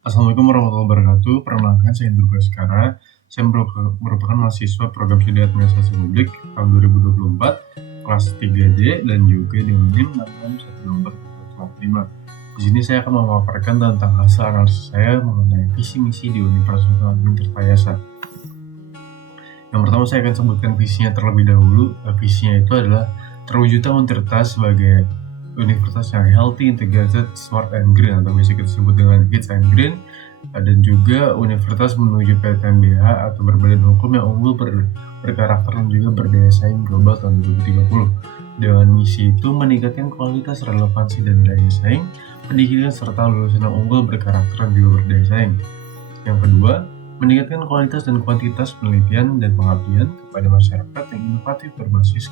Assalamualaikum warahmatullahi wabarakatuh. Perkenalkan, saya Indro Baskara. Saya merupakan mahasiswa program studi administrasi publik tahun 2024, kelas 3D, dan juga dengan NIM 6612415. Di sini saya akan memaparkan tentang hasil analisis saya mengenai visi misi di Universitas Tirtayasa. Yang pertama, saya akan sebutkan visinya terlebih dahulu. Visinya itu adalah terwujudnya Untirta sebagai universitas yang healthy, integrated, smart, and green, atau biasa kita sebut dengan HITS and green, dan juga universitas menuju PTNBH atau berbadan hukum yang unggul, berkarakter, dan juga berdaya saing global tahun 2030. Dengan misi itu meningkatkan kualitas, relevansi, dan daya saing pendidikan serta lulusan yang unggul, berkarakter, dan juga berdaya saing. Yang kedua, meningkatkan kualitas dan kuantitas penelitian dan pengabdian kepada masyarakat yang inovatif berbasis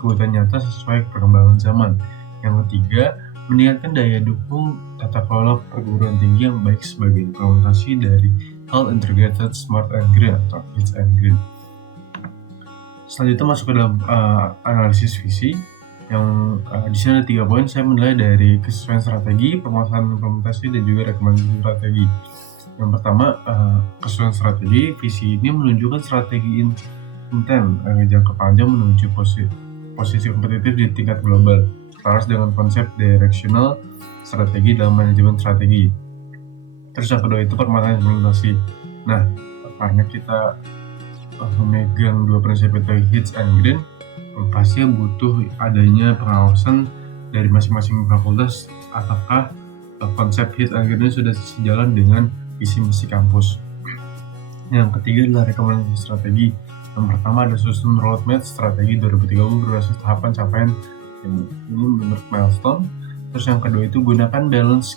kebutuhan nyata sesuai perkembangan zaman. Yang ketiga, meningkatkan daya dukung tata kelola perguruan tinggi yang baik sebagai implementasi dari Health Integrated Smart and Green atau HITS and Green. Selanjutnya masuk ke dalam analisis visi yang di sini ada 3 poin. Saya menilai dari kesesuaian strategi, permasalahan implementasi, dan juga rekomendasi strategi. Yang pertama, kesesuaian strategi. Visi ini menunjukkan strategi intent jangka panjang menuju posisi kompetitif di tingkat global, selaras dengan konsep directional strategi dalam manajemen strategi. Terus yang kedua itu permasalahan implementasi. Nah, karena kita memegang dua prinsip itu, HITS and green, pasti butuh adanya pengawasan dari masing-masing fakultas apakah konsep HITS and green sudah sejalan dengan visi misi kampus. Yang ketiga adalah rekomendasi strategi. Yang pertama ada susun roadmap strategi 2030 berdasarkan tahapan capaian ini menurut milestone. Terus yang kedua itu gunakan balance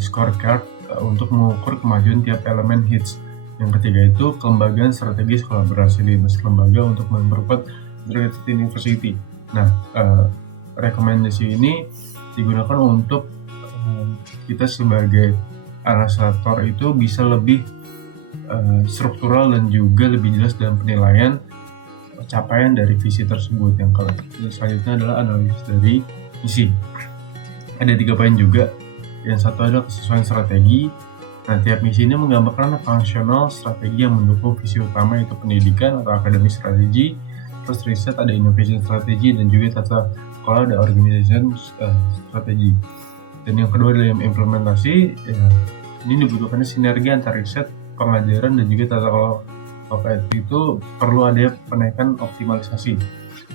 scorecard untuk mengukur kemajuan tiap elemen HITS. Yang ketiga itu kelembagaan strategis kolaborasi lintas lembaga untuk memperkuat integrated university. Nah, rekomendasi ini digunakan untuk kita sebagai analisator itu bisa lebih struktural dan juga lebih jelas dalam penilaian capaian dari visi tersebut. Yang selanjutnya adalah analisis dari misi. Ada 3 poin juga. Yang satu adalah kesesuaian strategi. Nah, tiap misi ini menggambarkan fungsional strategi yang mendukung visi utama, yaitu pendidikan atau academic strategy, terus riset ada innovation strategy, dan juga tata kelola ada organization strategy. Dan yang kedua adalah implementasi. Ini dibutuhkan sinergi antara riset, pengajaran, dan juga tata kelola. Itu perlu ada penaikan optimalisasi.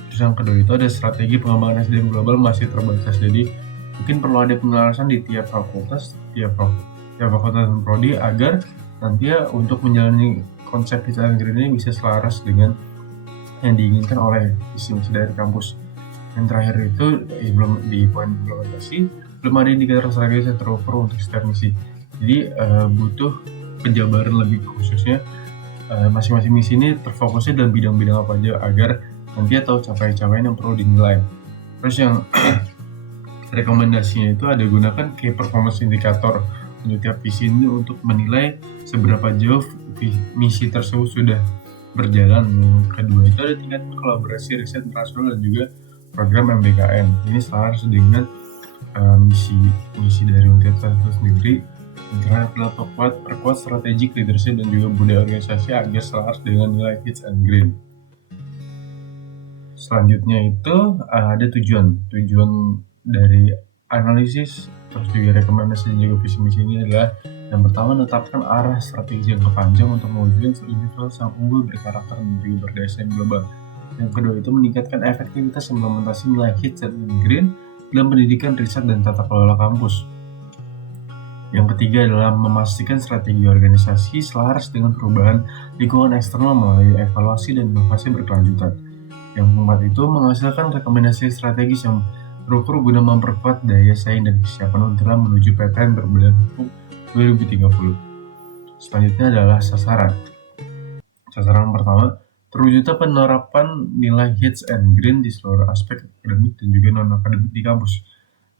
Terus yang kedua itu ada strategi pengembangan SDM global masih terbatas, jadi mungkin perlu ada penyelarasan di tiap fakultas dan prodi agar nanti untuk menjalani konsep HITS and green ini bisa selaras dengan yang diinginkan oleh visi misi dari kampus. Yang terakhir itu belum di poin implementasi, belum ada indikator strategis yang terukur untuk setiap misi. Jadi butuh penjabaran lebih khususnya masing-masing misi ini terfokusnya dalam bidang-bidang apa aja agar nanti tahu capaian-capaian yang perlu dinilai. Terus yang rekomendasinya itu ada gunakan key performance indicator untuk tiap visi ini untuk menilai seberapa jauh misi tersebut sudah berjalan. Yang kedua itu ada tingkat kolaborasi riset internasional dan juga program MBKM. Ini selaras dengan misi dari Untirta itu sendiri. Yang terakhir adalah perkuat strategi leadership dan juga budaya organisasi agar selaras dengan nilai HITS and green. Selanjutnya itu ada tujuan dari analisis, terus juga rekomendasi dan juga visi misi ini adalah yang pertama menetapkan arah strategi jangka panjang untuk mewujudkan universitas yang unggul, berkarakter, dan juga berdaya saing global. Yang kedua itu meningkatkan efektivitas implementasi nilai HITS and green dalam pendidikan, riset, dan tata kelola kampus. Yang ketiga adalah memastikan strategi organisasi selaras dengan perubahan lingkungan eksternal melalui evaluasi dan inovasi berkelanjutan. Yang keempat itu menghasilkan rekomendasi strategis yang terukur guna memperkuat daya saing dan kesiapan Untirta menuju PTN berbadan hukum 2030. Selanjutnya adalah sasaran. Sasaran pertama, terwujudnya penerapan nilai HITS and green di seluruh aspek akademik dan juga non-akademik di kampus.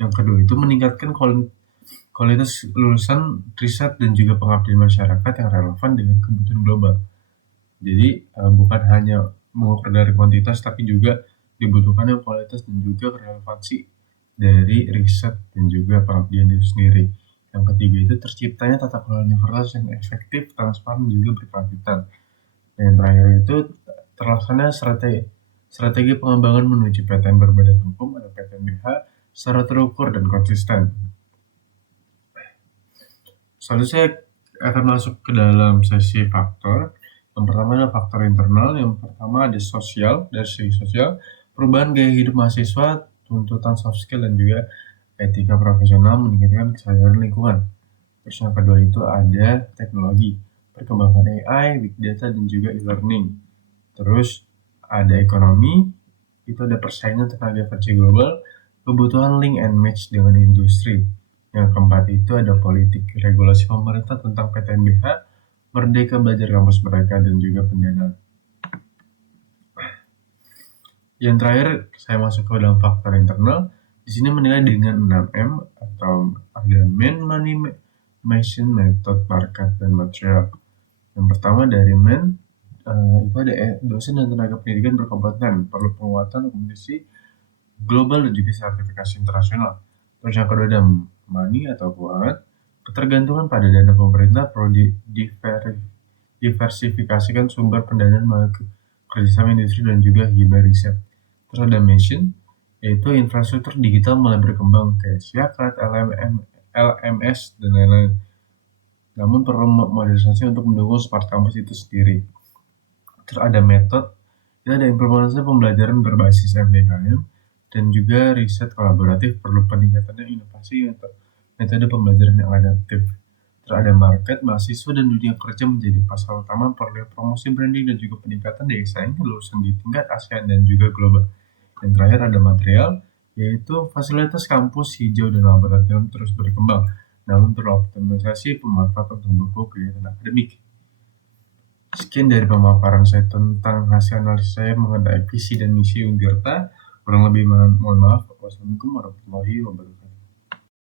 Yang kedua itu meningkatkan kualitas lulusan, riset, dan juga pengabdian masyarakat yang relevan dengan kebutuhan global. Jadi bukan hanya mengukur dari kuantitas, tapi juga dibutuhkan yang kualitas dan juga relevansi dari riset dan juga pengabdian itu sendiri. Yang ketiga itu terciptanya tata kelola universitas yang efektif, transparan, dan juga berkelanjutan. Dan yang terakhir itu terlaksana strategi pengembangan menuju PTN berbadan hukum atau PTNBH secara terukur dan konsisten. Selanjutnya saya akan masuk ke dalam sesi faktor. Yang pertama adalah faktor internal. Yang pertama ada sosial, dari segi sosial, perubahan gaya hidup mahasiswa, tuntutan soft skill, dan juga etika profesional meningkatkan kesadaran lingkungan. Terus yang kedua itu ada teknologi, perkembangan AI, big data, dan juga e-learning. Terus ada ekonomi, itu ada persaingan tenaga kerja global, kebutuhan link and match dengan industri. Yang keempat itu ada politik, regulasi pemerintah tentang PTNBH, merdeka belajar kampus mereka, dan juga pendanaan. Yang terakhir saya masuk ke dalam faktor internal. Di sini menilai dengan 6M atau ada main, money, machine, method, market, dan material. Yang pertama dari main itu ada dosen dan tenaga pendidikan berkompeten, perlu penguatan komunikasi global dan juga sertifikasi internasional. Terus yang kedua ada money atau keuangan, ketergantungan pada dana pemerintah, perlu diversifikasikan sumber pendanaan melalui kerjasama industri dan juga hibah riset. Terus ada mission, yaitu infrastruktur digital mulai berkembang kayak Siakat, LMS, dan lain-lain. Namun perlu modernisasi untuk mendukung smart campus itu sendiri. Terus ada metode, itu ada implementasi pembelajaran berbasis MBKM, dan juga riset kolaboratif, perlu peningkatannya inovasi untuk metode pembelajaran yang adaptif. Terus ada market, mahasiswa dan dunia kerja menjadi pasar utama, perlu promosi branding dan juga peningkatan daya saing lulusan di tingkat ASEAN dan juga global. Dan terakhir ada material, yaitu fasilitas kampus hijau dan laboratorium terus berkembang, namun perlu optimalisasi pemanfaatan untuk mendukung kegiatan akademik. Sekian dari pemaparan saya tentang hasil analisis saya mengenai visi dan misi Untirta. Kurang lebih mohon maaf. Wassalamualaikum warahmatullahi wabarakatuh.